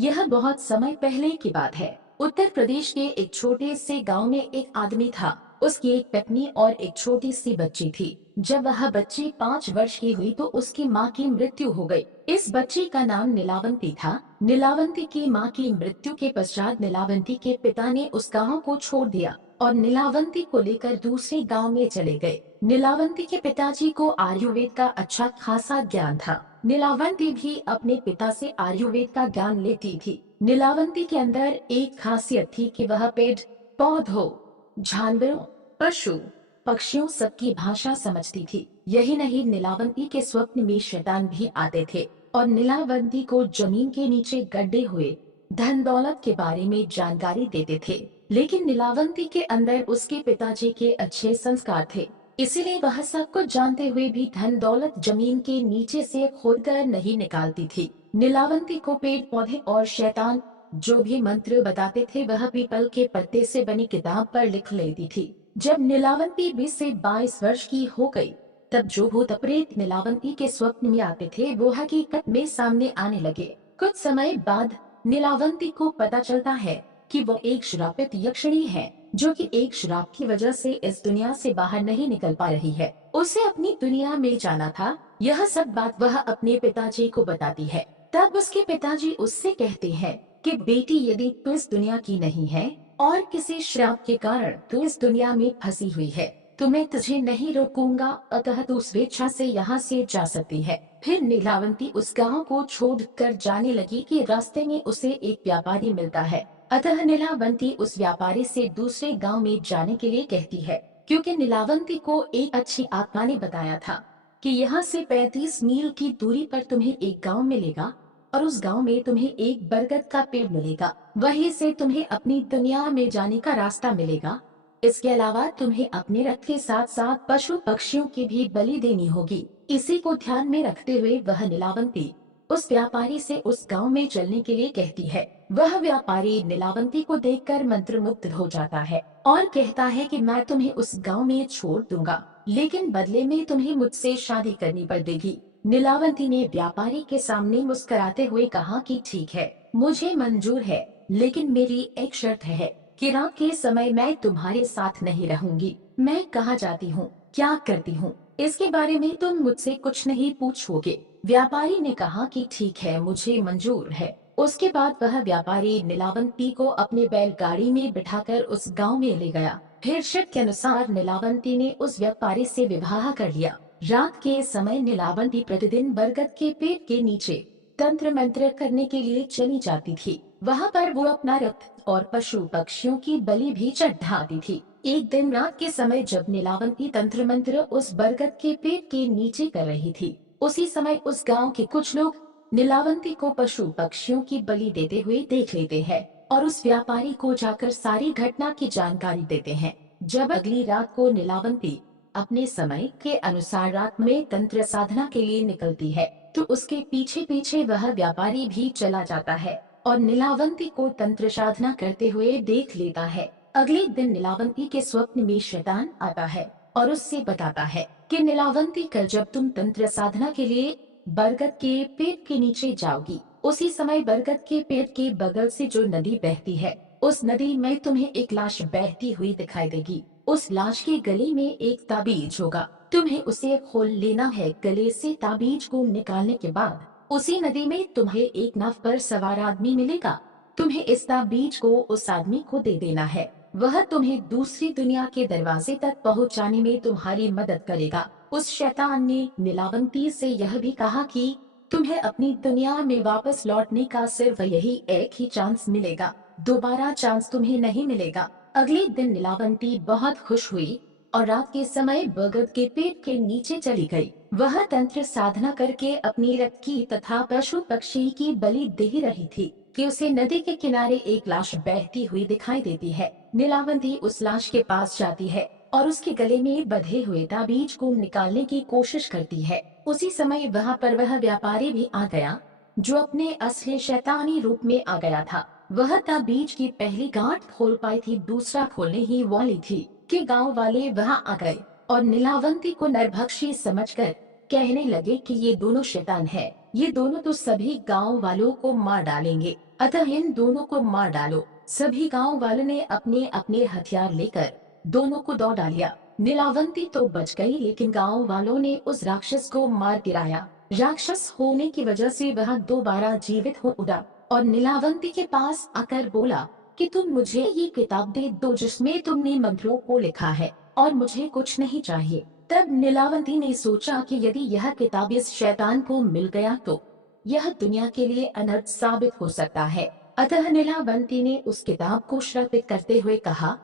यह बहुत समय पहले की बात है। उत्तर प्रदेश के एक छोटे से गांव में एक आदमी था। उसकी एक पत्नी और एक छोटी सी बच्ची थी। जब वह बच्ची 5 वर्ष की हुई तो उसकी माँ की मृत्यु हो गई। इस बच्ची का नाम नीलावंती था। नीलावंती की माँ की मृत्यु के पश्चात नीलावंती के पिता ने उस गाँव को छोड़ दिया और नीलावंती को लेकर दूसरे गाँव में चले गए। नीलावंती के पिताजी को आयुर्वेद का अच्छा खासा ज्ञान था। नीलावंती भी अपने पिता से आयुर्वेद का ज्ञान लेती थी। नीलावंती के अंदर एक खासियत थी कि वह पेड़ पौधों, जानवरों, पशु पक्षियों सबकी भाषा समझती थी। यही नहीं, नीलावंती के स्वप्न में शैतान भी आते थे और नीलावंती को जमीन के नीचे गड्ढे हुए धन दौलत के बारे में जानकारी देते थे। लेकिन नीलावंती के अंदर उसके पिताजी के अच्छे संस्कार थे, इसीलिए वह सब कुछ जानते हुए भी धन दौलत जमीन के नीचे से खोदकर नहीं निकालती थी। नीलावंती को पेड़ पौधे और शैतान जो भी मंत्र बताते थे वह पीपल के पत्ते से बनी किताब पर लिख लेती थी। जब नीलावंती 20 से 22 वर्ष की हो गई, तब जो भूत प्रेत नीलावंती के स्वप्न में आते थे वो हकीकत में सामने आने लगे। कुछ समय बाद नीलावंती को पता चलता है कि वो एक श्रापित यक्षिणी है, जो कि एक श्राप की वजह से इस दुनिया से बाहर नहीं निकल पा रही है। उसे अपनी दुनिया में जाना था। यह सब बात वह अपने पिताजी को बताती है। तब उसके पिताजी उससे कहते हैं कि बेटी, यदि तू इस दुनिया की नहीं है और किसी श्राप के कारण तू इस दुनिया में फंसी हुई है तो मैं तुझे नहीं रोकूंगा, अतः तू स्वेच्छा से यहाँ से जा सकती है। फिर नीलावंती उस गाँव को छोड़ कर जाने लगी कि रास्ते में उसे एक व्यापारी मिलता है। अतः नीलावंती उस व्यापारी से दूसरे गांव में जाने के लिए कहती है, क्योंकि नीलावंती को एक अच्छी आत्मा ने बताया था कि यहाँ से 35 मील की दूरी पर तुम्हें एक गांव मिलेगा और उस गांव में तुम्हें एक बरगद का पेड़ मिलेगा। वहीं से तुम्हें अपनी दुनिया में जाने का रास्ता मिलेगा। इसके अलावा तुम्हें अपने रथ के साथ साथ पशु पक्षियों की भी बलि देनी होगी। इसी को ध्यान में रखते हुए वह नीलावंती उस व्यापारी से उस गांव में चलने के लिए कहती है। वह व्यापारी नीलावंती को देखकर मंत्रमुग्ध हो जाता है और कहता है कि मैं तुम्हें उस गांव में छोड़ दूंगा, लेकिन बदले में तुम्हें मुझसे शादी करनी पड़ेगी। नीलावंती ने व्यापारी के सामने मुस्कुराते हुए कहा कि ठीक है, मुझे मंजूर है, लेकिन मेरी एक शर्त है कि रात के समय मैं तुम्हारे साथ नहीं रहूंगी। मैं कहाँ जाती हूँ, क्या करती हूँ, इसके बारे में तुम मुझसे कुछ नहीं पूछोगे। व्यापारी ने कहा कि ठीक है, मुझे मंजूर है। उसके बाद वह व्यापारी नीलावंती को अपने बैलगाड़ी में बिठाकर उस गांव में ले गया। फिर शर्त के अनुसार नीलावंती ने उस व्यापारी से विवाह कर लिया। रात के समय नीलावंती प्रतिदिन बरगद के पेड़ के नीचे तंत्र मंत्र करने के लिए चली जाती थी। वहाँ पर वो अपना रथ और पशु पक्षियों की बलि भी चढ़ाती थी। एक दिन रात के समय जब नीलावंती तंत्र मंत्र उस बरगद के पेड़ के नीचे कर रही थी, उसी समय उस गांव के कुछ लोग नीलावंती को पशु पक्षियों की बलि देते हुए देख लेते हैं और उस व्यापारी को जाकर सारी घटना की जानकारी देते हैं। जब अगली रात को नीलावंती अपने समय के अनुसार रात में तंत्र साधना के लिए निकलती है तो उसके पीछे पीछे वह व्यापारी भी चला जाता है और नीलावंती को तंत्र साधना करते हुए देख लेता है। अगले दिन नीलावंती के स्वप्न में शैतान आता है और उससे बताता है कि नीलावंती, कल जब तुम तंत्र साधना के लिए बरगद के पेड़ के नीचे जाओगी, उसी समय बरगद के पेड़ के बगल से जो नदी बहती है, उस नदी में तुम्हें एक लाश बहती हुई दिखाई देगी। उस लाश के गले में एक ताबीज होगा, तुम्हें उसे खोल लेना है। गले से ताबीज को निकालने के बाद उसी नदी में तुम्हें एक नाव पर सवार आदमी मिलेगा। तुम्हें इस ताबीज को उस आदमी को दे देना है। वह तुम्हें दूसरी दुनिया के दरवाजे तक पहुंचाने में तुम्हारी मदद करेगा। उस शैतान ने नीलावंती से यह भी कहा कि तुम्हें अपनी दुनिया में वापस लौटने का सिर्फ यही एक ही चांस मिलेगा, दोबारा चांस तुम्हें नहीं मिलेगा। अगले दिन नीलावंती बहुत खुश हुई और रात के समय बरगद के पेड़ के नीचे चली गई। वह तंत्र साधना करके अपनी रथ की तथा पशु पक्षी की बलि दे रही थी कि उसे नदी के किनारे एक लाश बहती हुई दिखाई देती है। नीलावंती उस लाश के पास जाती है और उसके गले में बंधे हुए ताबीज को निकालने की कोशिश करती है। उसी समय वहाँ पर वह व्यापारी भी आ गया, जो अपने असली शैतानी रूप में आ गया था। वह ताबीज की पहली गांठ खोल पाई थी, दूसरा खोलने ही वाली थी कि गांव वाले वहाँ आ गए और नीलावंती को नरभक्षी समझकर कहने लगे कि ये दोनों शैतान है ये दोनों तो सभी गांव वालों को मार डालेंगे, अतः इन दोनों को मार डालो। सभी गांव वालों ने अपने अपने हथियार लेकर दोनों को दौड़ डालिया। नीलावंती तो बच गई, लेकिन गांव वालों ने उस राक्षस को मार गिराया। राक्षस होने की वजह से वह दोबारा जीवित हो उठा और नीलावंती के पास आकर बोला कि तुम मुझे ये किताब दे दो जिसमें तुमने मंत्रों को लिखा है, और मुझे कुछ नहीं चाहिए। तब नीलावंती ने सोचा कि यदि यह किताब इस शैतान को मिल गया तो यह दुनिया के लिए अनर्थ साबित हो सकता है। अतः नीलावंती ने उस किताब को श्रापित करते हुए कहा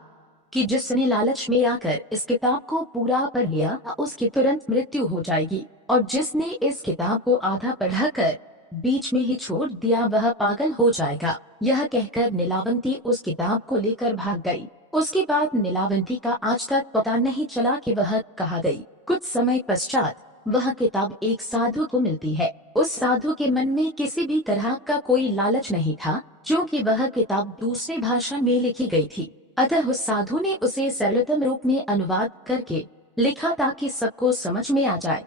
कि जिसने लालच में आकर इस किताब को पूरा पढ़ लिया उसकी तुरंत मृत्यु हो जाएगी, और जिसने इस किताब को आधा पढ़कर बीच में ही छोड़ दिया वह पागल हो जाएगा। यह कहकर नीलावंती उस किताब को लेकर भाग गई। उसके बाद नीलावंती का आज तक पता नहीं चला कि वह कहाँ गई। कुछ समय पश्चात वह किताब एक साधु को मिलती है। उस साधु के मन में किसी भी तरह का कोई लालच नहीं था, क्योंकि वह किताब दूसरी भाषा में लिखी गई थी। अतः उस साधु ने उसे सरलतम रूप में अनुवाद करके लिखा ताकि सबको समझ में आ जाए।